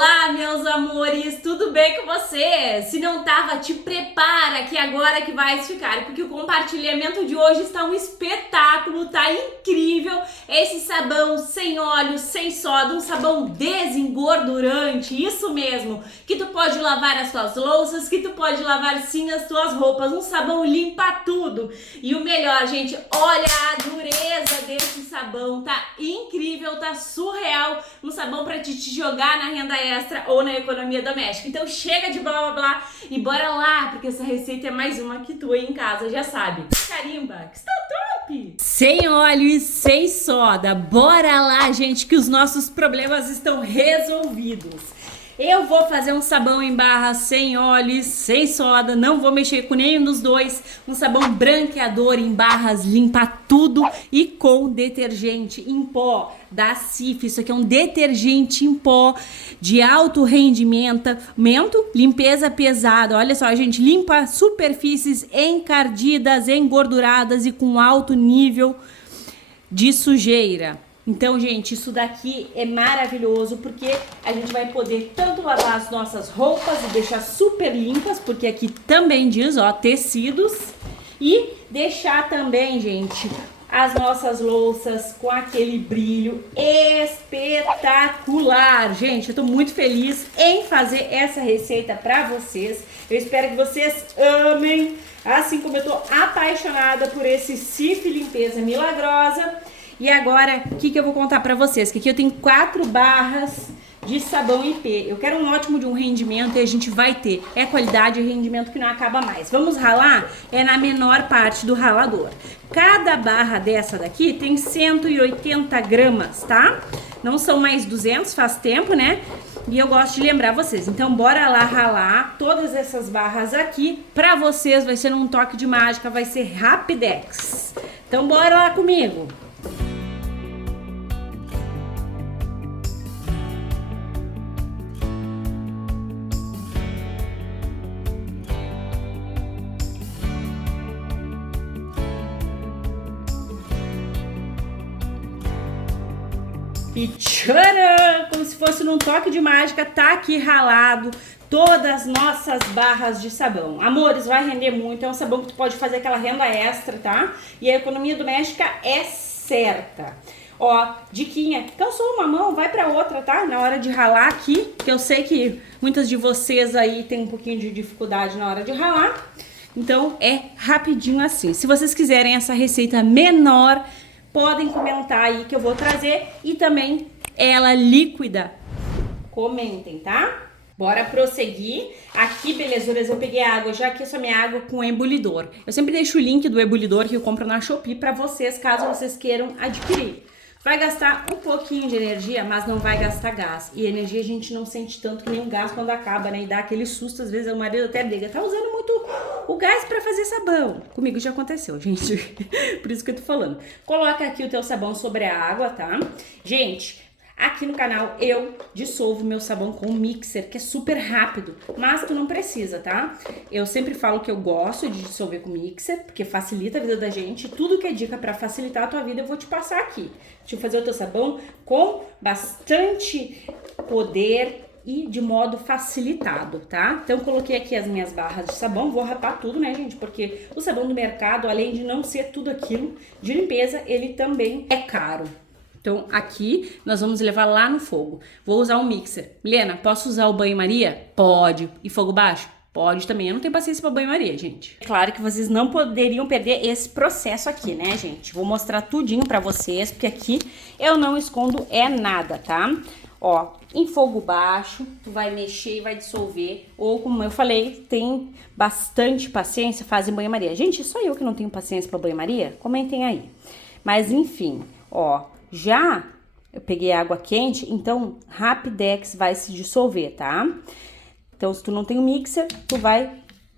Olá, meus amores, tudo bem com vocês? Se não tava, te prepara que agora que vai ficar, porque o compartilhamento de hoje está um espetáculo, tá incrível. Esse sabão sem óleo, sem soda, um sabão desengordurante, isso mesmo, que tu pode lavar as tuas louças, que tu pode lavar sim as tuas roupas, um sabão limpa tudo. E o melhor, gente, olha a dureza desse sabão, tá incrível, tá surreal, um sabão pra te jogar na renda extra ou na economia doméstica. Então chega de blá blá blá e bora lá, porque essa receita é mais uma que tu aí em casa já sabe. Carimba, que está top! Sem óleo e sem soda, bora lá, gente, que os nossos problemas estão resolvidos. Eu vou fazer um sabão em barra sem óleo e sem soda, não vou mexer com nenhum dos dois. Um sabão branqueador em barras, limpa tudo e com detergente em pó da Cif. Isso aqui é um detergente em pó de alto rendimento, limpeza pesada. Olha só, gente, limpa superfícies encardidas, engorduradas e com alto nível de sujeira. Então, gente, isso daqui é maravilhoso porque a gente vai poder tanto lavar as nossas roupas e deixar super limpas, porque aqui também diz, ó, tecidos, e deixar também, gente, as nossas louças com aquele brilho espetacular. Gente, eu tô muito feliz em fazer essa receita pra vocês. Eu espero que vocês amem, assim como eu tô apaixonada por esse Cif Limpeza Milagrosa. E agora, o que eu vou contar pra vocês? Que aqui eu tenho 4 barras de sabão IP. Eu quero um ótimo de um rendimento e a gente vai ter. É qualidade e rendimento que não acaba mais. Vamos ralar? É na menor parte do ralador. Cada barra dessa daqui tem 180 gramas, tá? Não são mais 200, faz tempo, né? E eu gosto de lembrar vocês. Então, bora lá ralar todas essas barras aqui. Pra vocês vai ser num toque de mágica, vai ser rapidex. Então, bora lá comigo. E tcharam! Como se fosse num toque de mágica, tá aqui ralado todas as nossas barras de sabão. Amores, vai render muito, é um sabão que tu pode fazer aquela renda extra, tá? E a economia doméstica é certa. Ó, diquinha, cansou uma mão, vai pra outra, tá? Na hora de ralar aqui, que eu sei que muitas de vocês aí tem um pouquinho de dificuldade na hora de ralar. Então, é rapidinho assim. Se vocês quiserem essa receita menor, podem comentar aí que eu vou trazer, e também ela líquida, comentem, tá? Bora prosseguir. Aqui, belezuras, eu peguei a água, já aqueço a minha água com ebulidor. Eu sempre deixo o link do ebulidor que eu compro na Shopee pra vocês, caso vocês queiram adquirir. Vai gastar um pouquinho de energia, mas não vai gastar gás. E energia a gente não sente tanto que nem o gás quando acaba, né? E dá aquele susto, às vezes o marido até briga. Tá usando muito o gás pra fazer sabão. Comigo já aconteceu, gente. Por isso que eu tô falando. Coloca aqui o teu sabão sobre a água, tá? Gente, aqui no canal eu dissolvo meu sabão com um mixer, que é super rápido, mas tu não precisa, tá? Eu sempre falo que eu gosto de dissolver com mixer, porque facilita a vida da gente. Tudo que é dica pra facilitar a tua vida eu vou te passar aqui. Deixa eu fazer o teu sabão com bastante poder e de modo facilitado, tá? Então, coloquei aqui as minhas barras de sabão, vou rapar tudo, né, gente? Porque o sabão do mercado, além de não ser tudo aquilo de limpeza, ele também é caro. Então, aqui nós vamos levar lá no fogo. Vou usar um mixer. Milena, posso usar o banho-maria? Pode. E fogo baixo? Pode também. Eu não tenho paciência para banho-maria, gente. É claro que vocês não poderiam perder esse processo aqui, né, gente? Vou mostrar tudinho para vocês, porque aqui eu não escondo nada, tá? Ó, em fogo baixo, tu vai mexer e vai dissolver. Ou, como eu falei, tem bastante paciência, fazem banho-maria. Gente, só eu que não tenho paciência para banho-maria? Comentem aí. Mas, enfim, ó, já eu peguei água quente, então Rapidex vai se dissolver, tá? Então, se tu não tem o mixer, tu vai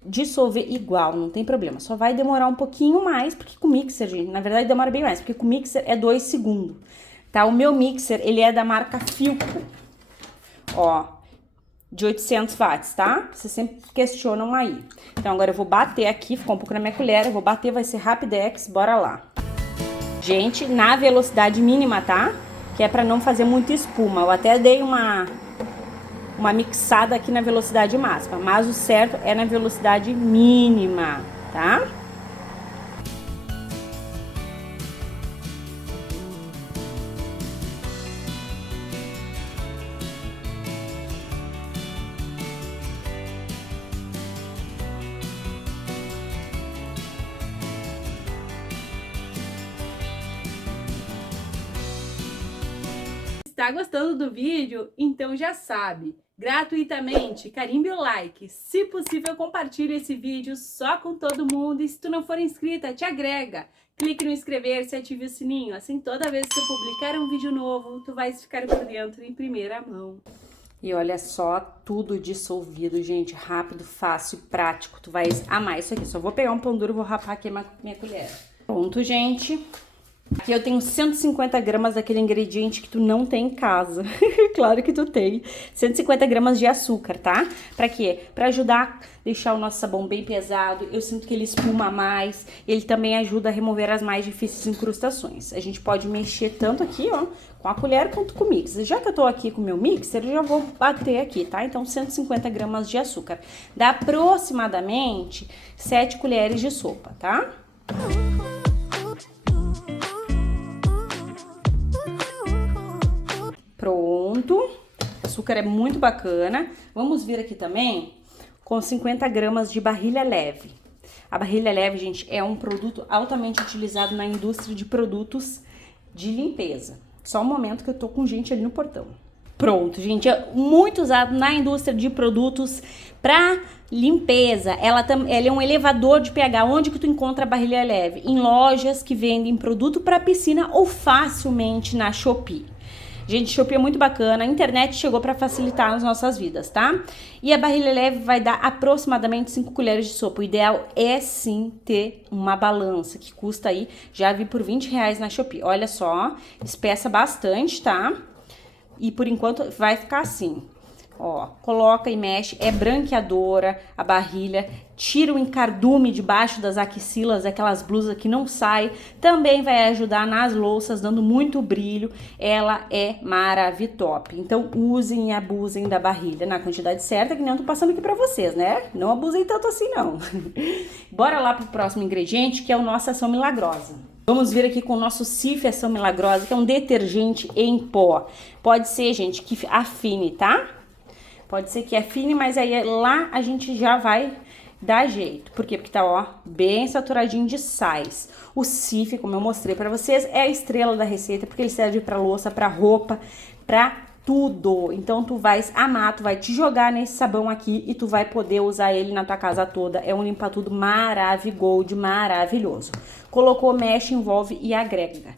dissolver igual, não tem problema. Só vai demorar um pouquinho mais, porque com o mixer, gente, na verdade demora bem mais, porque com o mixer é 2 segundos, tá? O meu mixer, ele é da marca Philco, ó, de 800 watts, tá? Vocês sempre questionam aí. Então, agora eu vou bater aqui, ficou um pouco na minha colher, eu vou bater, vai ser Rapidex, bora lá. Gente, na velocidade mínima, tá? Que é pra não fazer muita espuma. Eu até dei uma uma mixada aqui na velocidade máxima, mas o certo é na velocidade mínima, tá? Está gostando do vídeo? Então já sabe, gratuitamente, carimbe o like, se possível compartilhe esse vídeo só com todo mundo e se tu não for inscrita, te agrega, clique no inscrever-se e ative o sininho, assim toda vez que eu publicar um vídeo novo, tu vais ficar por dentro em primeira mão. E olha só, tudo dissolvido, gente, rápido, fácil, prático, tu vais amar isso aqui. Só vou pegar um pão duro e vou rapar aqui a minha colher. Pronto, gente. Aqui eu tenho 150 gramas daquele ingrediente que tu não tem em casa. Claro que tu tem. 150 gramas de açúcar, tá? Pra quê? Pra ajudar a deixar o nosso sabão bem pesado. Eu sinto que ele espuma mais. Ele também ajuda a remover as mais difíceis incrustações. A gente pode mexer tanto aqui, ó, com a colher quanto com o mixer. Já que eu tô aqui com o meu mixer, eu já vou bater aqui, tá? Então, 150 gramas de açúcar. Dá aproximadamente 7 colheres de sopa, tá? Pronto, o açúcar é muito bacana. Vamos vir aqui também com 50 gramas de barrilha leve. A barrilha leve, gente, é um produto altamente utilizado na indústria de produtos de limpeza. Só um momento que eu tô com gente ali no portão. Pronto, gente, é muito usado na indústria de produtos para limpeza. Ela é um elevador de pH. Onde que tu encontra a barrilha leve? Em lojas que vendem produto para piscina ou facilmente na Shopee. Gente, Shopee é muito bacana, a internet chegou para facilitar as nossas vidas, tá? E a barrilha leve vai dar aproximadamente 5 colheres de sopa. O ideal é sim ter uma balança, que custa aí, já vi por R$20 na Shopee. Olha só, espessa bastante, tá? E por enquanto vai ficar assim. Ó, coloca e mexe, é branqueadora a barrilha, tira o encardume debaixo das axilas, aquelas blusas que não saem, também vai ajudar nas louças, dando muito brilho, ela é maravilhosa. Então usem e abusem da barrilha na quantidade certa, que nem eu tô passando aqui pra vocês, né? Não abusem tanto assim não. Bora lá pro próximo ingrediente, que é o nosso Ação Milagrosa. Vamos vir aqui com o nosso Cif Ação Milagrosa, que é um detergente em pó. Pode ser, gente, que afine, tá? Pode ser que afine, mas aí lá a gente já vai dar jeito. Por quê? Porque tá, ó, bem saturadinho de sais. O Cif, como eu mostrei pra vocês, é a estrela da receita, porque ele serve pra louça, pra roupa, pra tudo. Então tu vais amar, tu vai te jogar nesse sabão aqui e tu vai poder usar ele na tua casa toda. É um limpa tudo maravilhoso, maravilhoso. Colocou, mexe, envolve e agrega.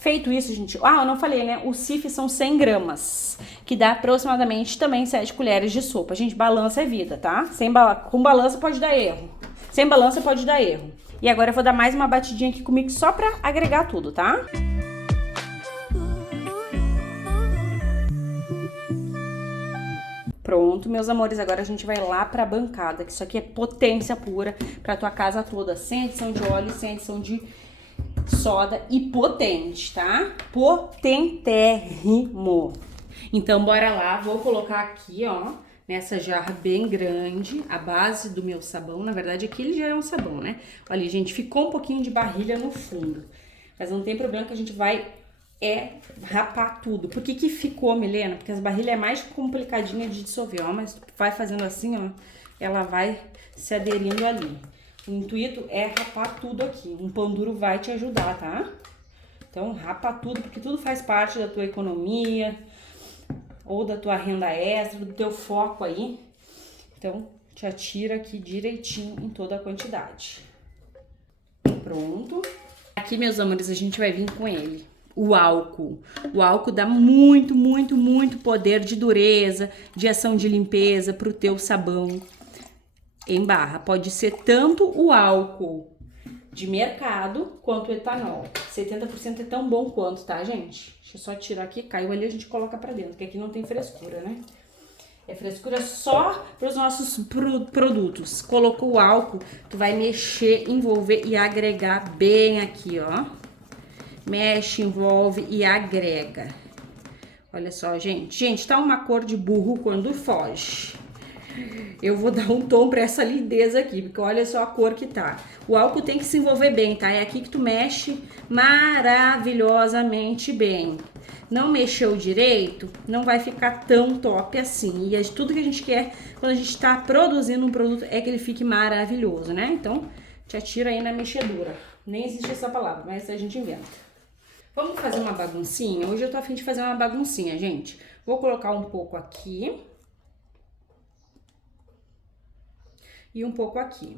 Feito isso, gente, eu não falei, né? O Cif são 100 gramas, que dá aproximadamente também 7 colheres de sopa. Gente, balança é vida, tá? Com balança pode dar erro. Sem balança pode dar erro. E agora eu vou dar mais uma batidinha aqui comigo só pra agregar tudo, tá? Pronto, meus amores, agora a gente vai lá pra bancada, que isso aqui é potência pura pra tua casa toda, sem adição de óleo, sem adição de soda e potente, tá? Potentérrimo. Então, bora lá, vou colocar aqui, ó, nessa jarra bem grande, a base do meu sabão. Na verdade, aqui ele já é um sabão, né? Olha, gente, ficou um pouquinho de barrilha no fundo, mas não tem problema que a gente vai rapar tudo. Por que que ficou, Milena? Porque as barrilhas é mais complicadinha de dissolver, ó, mas tu vai fazendo assim, ó, ela vai se aderindo ali. O intuito é rapar tudo aqui. Um pão duro vai te ajudar, tá? Então, rapa tudo, porque tudo faz parte da tua economia, ou da tua renda extra, do teu foco aí. Então, te atira aqui direitinho em toda a quantidade. Pronto. Aqui, meus amores, a gente vai vir com ele. O álcool. O álcool dá muito, muito, muito poder de dureza, de ação de limpeza pro teu sabão em barra. Pode ser tanto o álcool de mercado quanto o etanol. 70% é tão bom quanto, tá, gente? Deixa eu só tirar aqui, caiu ali, a gente coloca pra dentro, que aqui não tem frescura, né? É frescura só pros nossos produtos. Colocou o álcool, tu vai mexer, envolver e agregar bem aqui, ó. Mexe, envolve e agrega. Olha só, gente. Gente, tá uma cor de burro quando foge. Eu vou dar um tom pra essa lindeza aqui, porque olha só a cor que tá. O álcool tem que se envolver bem, tá? É aqui que tu mexe maravilhosamente bem. Não mexeu direito, não vai ficar tão top assim. E tudo que a gente quer quando a gente tá produzindo um produto é que ele fique maravilhoso, né? Então, te atira aí na mexedura. Nem existe essa palavra, mas a gente inventa. Vamos fazer uma baguncinha? Hoje eu tô a fim de fazer uma baguncinha, gente. Vou colocar um pouco aqui. E um pouco aqui.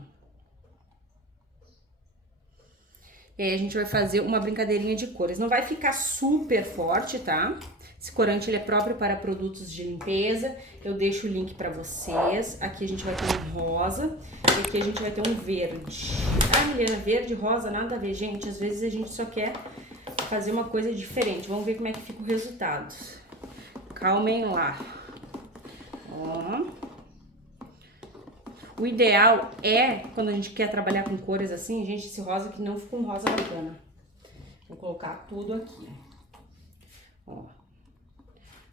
E aí a gente vai fazer uma brincadeirinha de cores. Não vai ficar super forte, tá? Esse corante ele é próprio para produtos de limpeza. Eu deixo o link pra vocês. Aqui a gente vai ter um rosa e aqui a gente vai ter um verde. Ah, Milena, verde e rosa, nada a ver, gente. Às vezes a gente só quer fazer uma coisa diferente. Vamos ver como é que fica o resultado. Calmem lá. Ó. O ideal é, quando a gente quer trabalhar com cores assim, gente, esse rosa aqui não ficou um rosa bacana. Vou colocar tudo aqui. Ó.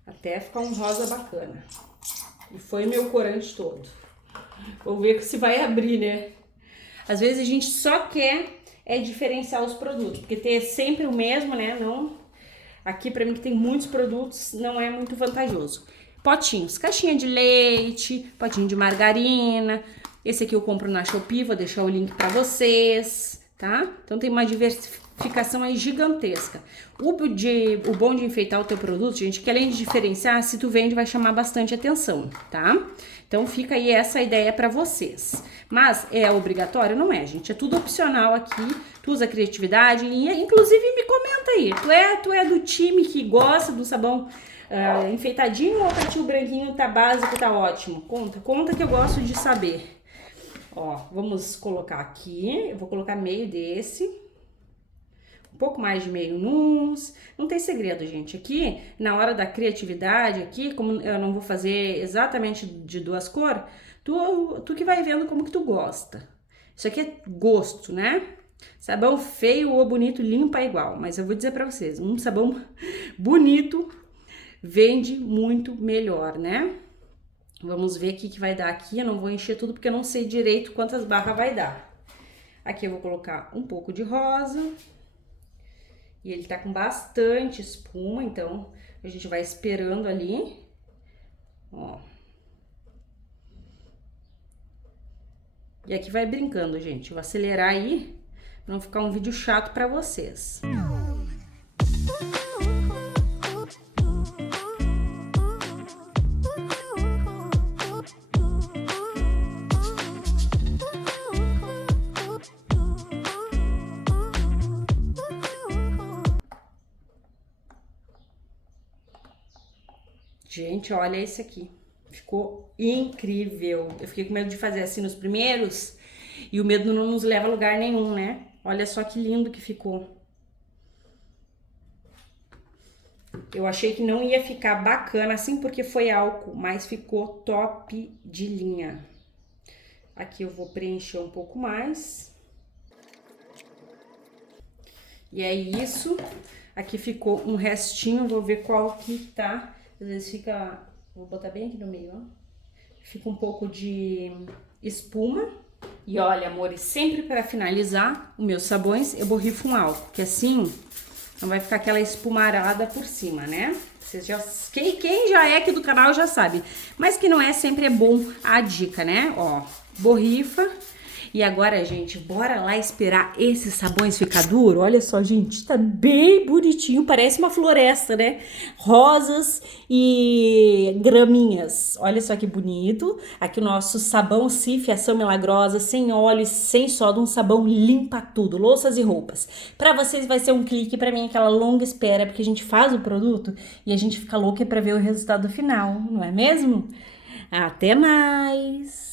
Até ficar um rosa bacana. E foi meu corante todo. Vamos ver se vai abrir, né? Às vezes a gente só quer diferenciar os produtos, porque ter sempre o mesmo, né? Não. Aqui pra mim que tem muitos produtos, não é muito vantajoso. Potinhos, caixinha de leite, potinho de margarina. Esse aqui eu compro na Shopee, vou deixar o link pra vocês, tá? Então tem uma diversificação aí gigantesca. O bom de enfeitar o teu produto, gente, que além de diferenciar, se tu vende vai chamar bastante atenção, tá? Então fica aí essa ideia pra vocês. Mas é obrigatório? Não é, gente. É tudo opcional aqui. Tu usa criatividade e inclusive me comenta aí. Tu é do time que gosta do sabão enfeitadinho ou pra ti o branquinho tá básico, tá ótimo? Conta que eu gosto de saber. Ó, vamos colocar aqui, eu vou colocar meio desse, um pouco mais de meio nos, não tem segredo, gente. Aqui, na hora da criatividade, aqui, como eu não vou fazer exatamente de duas cores, tu que vai vendo como que tu gosta. Isso aqui é gosto, né? Sabão feio ou bonito limpa igual, mas eu vou dizer pra vocês, um sabão bonito vende muito melhor, né? Vamos ver o que vai dar aqui. Eu não vou encher tudo porque eu não sei direito quantas barras vai dar. Aqui eu vou colocar um pouco de rosa. E ele tá com bastante espuma, então a gente vai esperando ali. Ó. E aqui vai brincando, gente. Eu vou acelerar aí pra não ficar um vídeo chato pra vocês. Gente, olha esse aqui. Ficou incrível. Eu fiquei com medo de fazer assim nos primeiros e o medo não nos leva a lugar nenhum, né? Olha só que lindo que ficou. Eu achei que não ia ficar bacana assim porque foi álcool, mas ficou top de linha. Aqui eu vou preencher um pouco mais. E é isso. Aqui ficou um restinho, vou ver qual que tá. Às vezes fica, vou botar bem aqui no meio, ó. Fica um pouco de espuma. E olha, amores, sempre para finalizar os meus sabões, eu borrifo um álcool, que assim não vai ficar aquela espumarada por cima, né? Vocês já, quem já é aqui do canal já sabe. Mas que não é sempre é bom a dica, né? Ó, borrifa. E agora, gente, bora lá esperar esses sabões ficar duro. Olha só, gente, tá bem bonitinho, parece uma floresta, né? Rosas e graminhas. Olha só que bonito. Aqui o nosso sabão Cif, ação milagrosa, sem óleo, sem soda, um sabão limpa tudo, louças e roupas. Pra vocês vai ser um clique, pra mim aquela longa espera, porque a gente faz o produto e a gente fica louca pra ver o resultado final, não é mesmo? Até mais!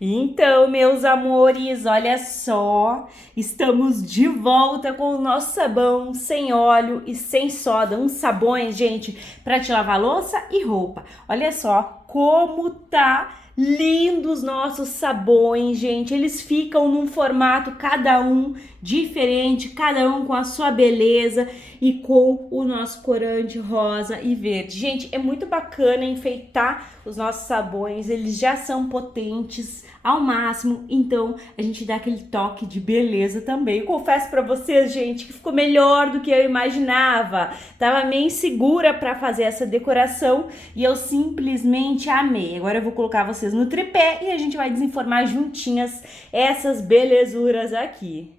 Então, meus amores, olha só, estamos de volta com o nosso sabão sem óleo e sem soda, uns sabões, gente, para te lavar louça e roupa. Olha só como tá lindos nossos sabões, gente. Eles ficam num formato cada um diferente, cada um com a sua beleza e com o nosso corante rosa e verde. Gente, é muito bacana enfeitar os nossos sabões. Eles já são potentes ao máximo, então a gente dá aquele toque de beleza também. Eu confesso pra vocês, gente, que ficou melhor do que eu imaginava. Tava meio insegura pra fazer essa decoração e eu simplesmente amei. Agora eu vou colocar vocês no tripé e a gente vai desenformar juntinhas essas belezuras aqui.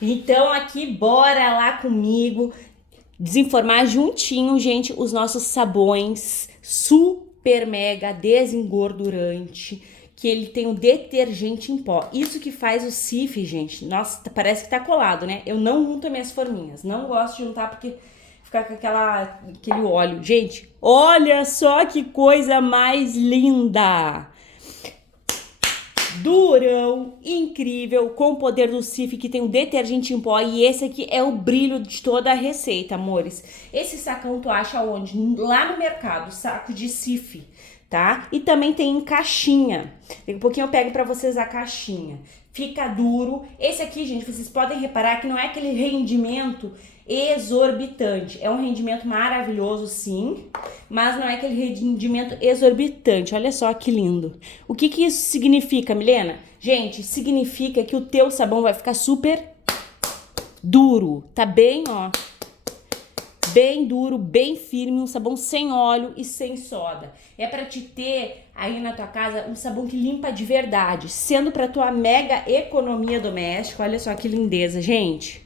Então aqui, bora lá comigo desenformar juntinho, gente, os nossos sabões super mega desengordurante, que ele tem um detergente em pó. Isso que faz o Cif, gente. Nossa, parece que tá colado, né? Eu não unto as minhas forminhas. Não gosto de untar porque fica com aquele óleo. Gente, olha só que coisa mais linda! Durão, incrível, com o poder do Cif, que tem um detergente em pó. E esse aqui é o brilho de toda a receita, amores. Esse sacão tu acha onde? Lá no mercado, saco de Cif, tá? E também tem em caixinha. Daqui a pouquinho eu pego pra vocês a caixinha. Fica duro. Esse aqui, gente, vocês podem reparar que não é aquele rendimento exorbitante. É um rendimento maravilhoso, sim, mas não é aquele rendimento exorbitante. Olha só que lindo. O que que isso significa, Milena? Gente, significa que o teu sabão vai ficar super duro. Tá bem, ó, bem duro, bem firme, um sabão sem óleo e sem soda. É pra te ter aí na tua casa um sabão que limpa de verdade, sendo pra tua mega economia doméstica. Olha só que lindeza, gente.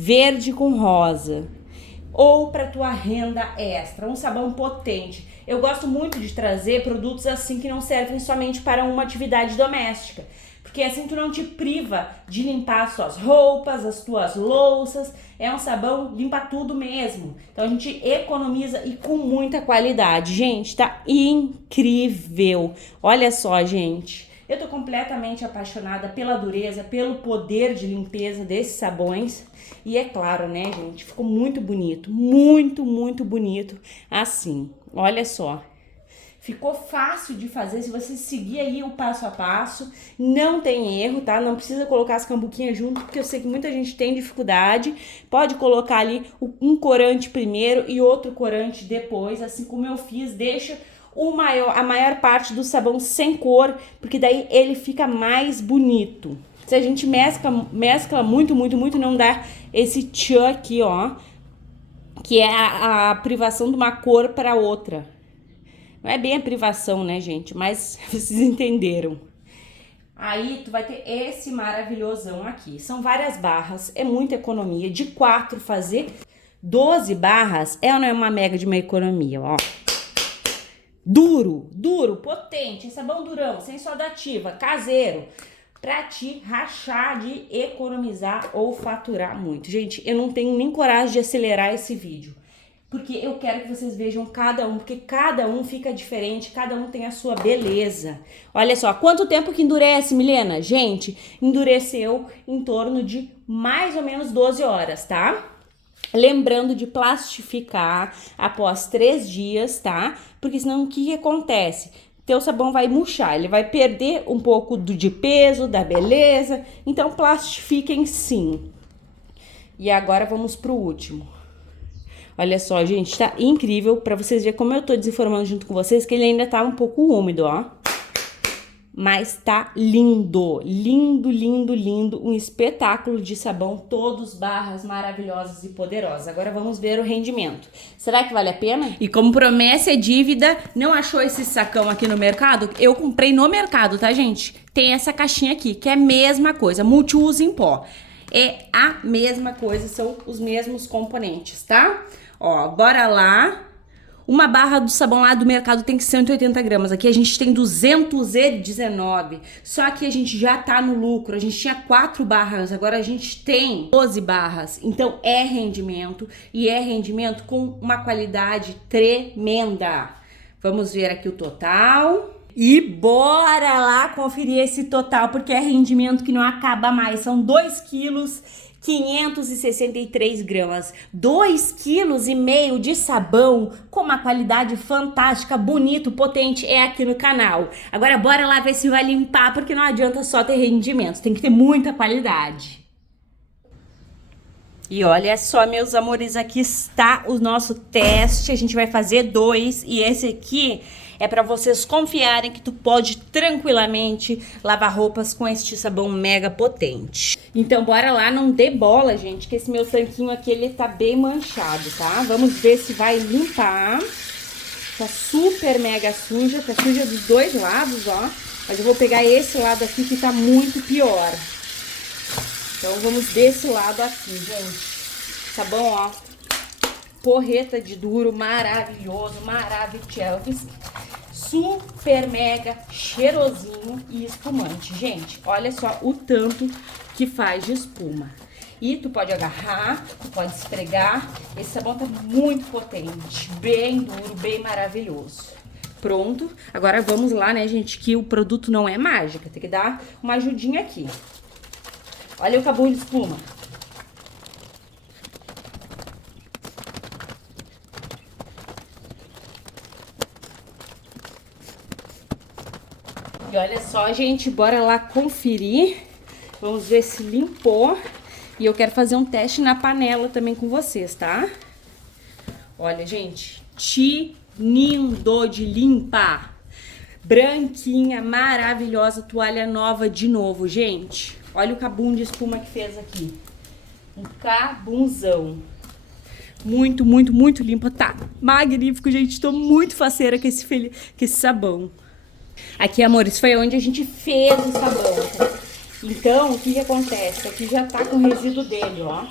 Verde com rosa. Ou para tua renda extra, um sabão potente. Eu gosto muito de trazer produtos assim que não servem somente para uma atividade doméstica, porque assim tu não te priva de limpar as tuas roupas, as tuas louças. É um sabão, limpa tudo mesmo. Então a gente economiza e com muita qualidade. Gente, tá incrível. Olha só, gente. Eu tô completamente apaixonada pela dureza, pelo poder de limpeza desses sabões. E é claro, né, gente, ficou muito bonito, muito, muito bonito assim. Olha só. Ficou fácil de fazer, se você seguir aí o passo a passo, não tem erro, tá? Não precisa colocar as cambuquinhas junto, porque eu sei que muita gente tem dificuldade. Pode colocar ali um corante primeiro e outro corante depois, assim como eu fiz. Deixa a maior parte do sabão sem cor, porque daí ele fica mais bonito. Se a gente mescla muito, muito, muito, não dá esse tchan aqui, ó, que é a privação de uma cor para outra. Não é bem a privação, né, gente? Mas vocês entenderam. Aí tu vai ter esse maravilhosão aqui. São várias barras, é muita economia. De 4 fazer 12 barras é ou não é uma mega de uma economia, ó. Duro, duro, potente, sabão durão, sem soda ativa, caseiro, pra te rachar de economizar ou faturar muito. Gente, eu não tenho nem coragem de acelerar esse vídeo, porque eu quero que vocês vejam cada um, porque cada um fica diferente, cada um tem a sua beleza. Olha só, quanto tempo que endurece, Milena? Gente, endureceu em torno de mais ou menos 12 horas, tá? Lembrando de plastificar após 3 dias, tá? Porque senão o que acontece? Teu sabão vai murchar, ele vai perder um pouco de peso, da beleza. Então plastifiquem sim. E agora vamos pro último. Olha só, gente, tá incrível pra vocês verem como eu tô desenformando junto com vocês, que ele ainda tá um pouco úmido, ó. Mas tá lindo, lindo, lindo, lindo, um espetáculo de sabão, todos barras maravilhosas e poderosas. Agora vamos ver o rendimento. Será que vale a pena? E como promessa é dívida, não achou esse sacão aqui no mercado? Eu comprei no mercado, tá, gente? Tem essa caixinha aqui, que é a mesma coisa, multiuso em pó. É a mesma coisa, são os mesmos componentes, tá? Ó, bora lá. Uma barra do sabão lá do mercado tem 180 gramas. Aqui a gente tem 219. Só que a gente já tá no lucro. A gente tinha 4 barras, agora a gente tem 12 barras. Então é rendimento. E é rendimento com uma qualidade tremenda. Vamos ver aqui o total. E bora lá conferir esse total, porque é rendimento que não acaba mais. São 2 quilos 563 gramas, 2,5 kg de sabão com uma qualidade fantástica, bonito, potente, é aqui no canal. Agora bora lá ver se vai limpar, porque não adianta só ter rendimento, tem que ter muita qualidade. E olha só, meus amores, aqui está o nosso teste. A gente vai fazer 2 e esse aqui é para vocês confiarem que tu pode tranquilamente lavar roupas com este sabão mega potente. Então bora lá, não dê bola, gente, que esse meu tanquinho aqui ele tá bem manchado, tá? Vamos ver se vai limpar. Tá super mega suja, tá suja dos dois lados, ó. Mas eu vou pegar esse lado aqui que tá muito pior. Então vamos desse lado aqui, gente. Sabão, ó, porreta de duro, maravilhoso, maravilhoso. Super mega cheirosinho e espumante. Gente, olha só o tanto que faz de espuma. E tu pode agarrar, tu pode esfregar. Esse sabão tá muito potente, bem duro, bem maravilhoso. Pronto, agora vamos lá, né, gente, que o produto não é mágica, tem que dar uma ajudinha aqui. Olha o cabum de espuma. E olha só, gente, bora lá conferir. Vamos ver se limpou. E eu quero fazer um teste na panela também com vocês, tá? Olha, gente, tinindo de limpar. Branquinha, maravilhosa, toalha nova de novo, gente. Olha o cabum de espuma que fez aqui. Um cabunzão. Muito, muito, muito limpa. Tá magnífico, gente. Tô muito faceira com esse sabão. Aqui, amores, foi onde a gente fez o sabão. Então, o que acontece? Aqui já tá com o resíduo dele, ó.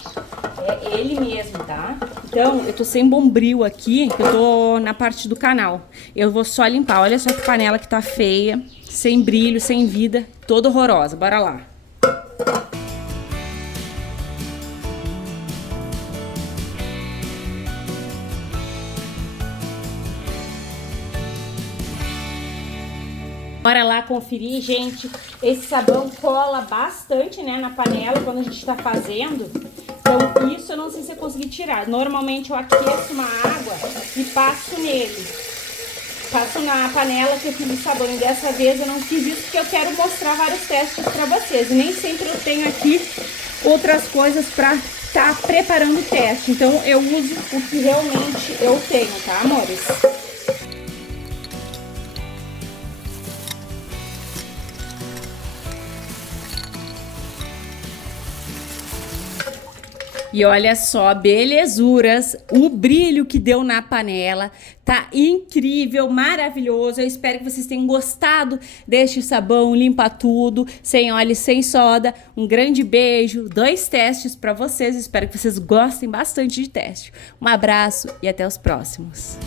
É ele mesmo, tá? Então, eu tô sem bombril aqui, eu tô na parte do canal. Eu vou só limpar. Olha só que panela que tá feia, sem brilho, sem vida, toda horrorosa. Bora lá. Bora lá conferir, gente. Esse sabão cola bastante, né, na panela quando a gente tá fazendo. Então, isso eu não sei se eu consegui tirar. Normalmente eu aqueço uma água e passo nele. Passo na panela que eu fiz o sabão. E dessa vez eu não fiz isso porque eu quero mostrar vários testes pra vocês. E nem sempre eu tenho aqui outras coisas pra tá preparando o teste. Então, eu uso o que realmente eu tenho, tá, amores? E olha só, belezuras, o brilho que deu na panela, tá incrível, maravilhoso. Eu espero que vocês tenham gostado deste sabão, limpa tudo, sem óleo, sem soda. Um grande beijo, 2 testes para vocês, espero que vocês gostem bastante de teste. Um abraço e até os próximos.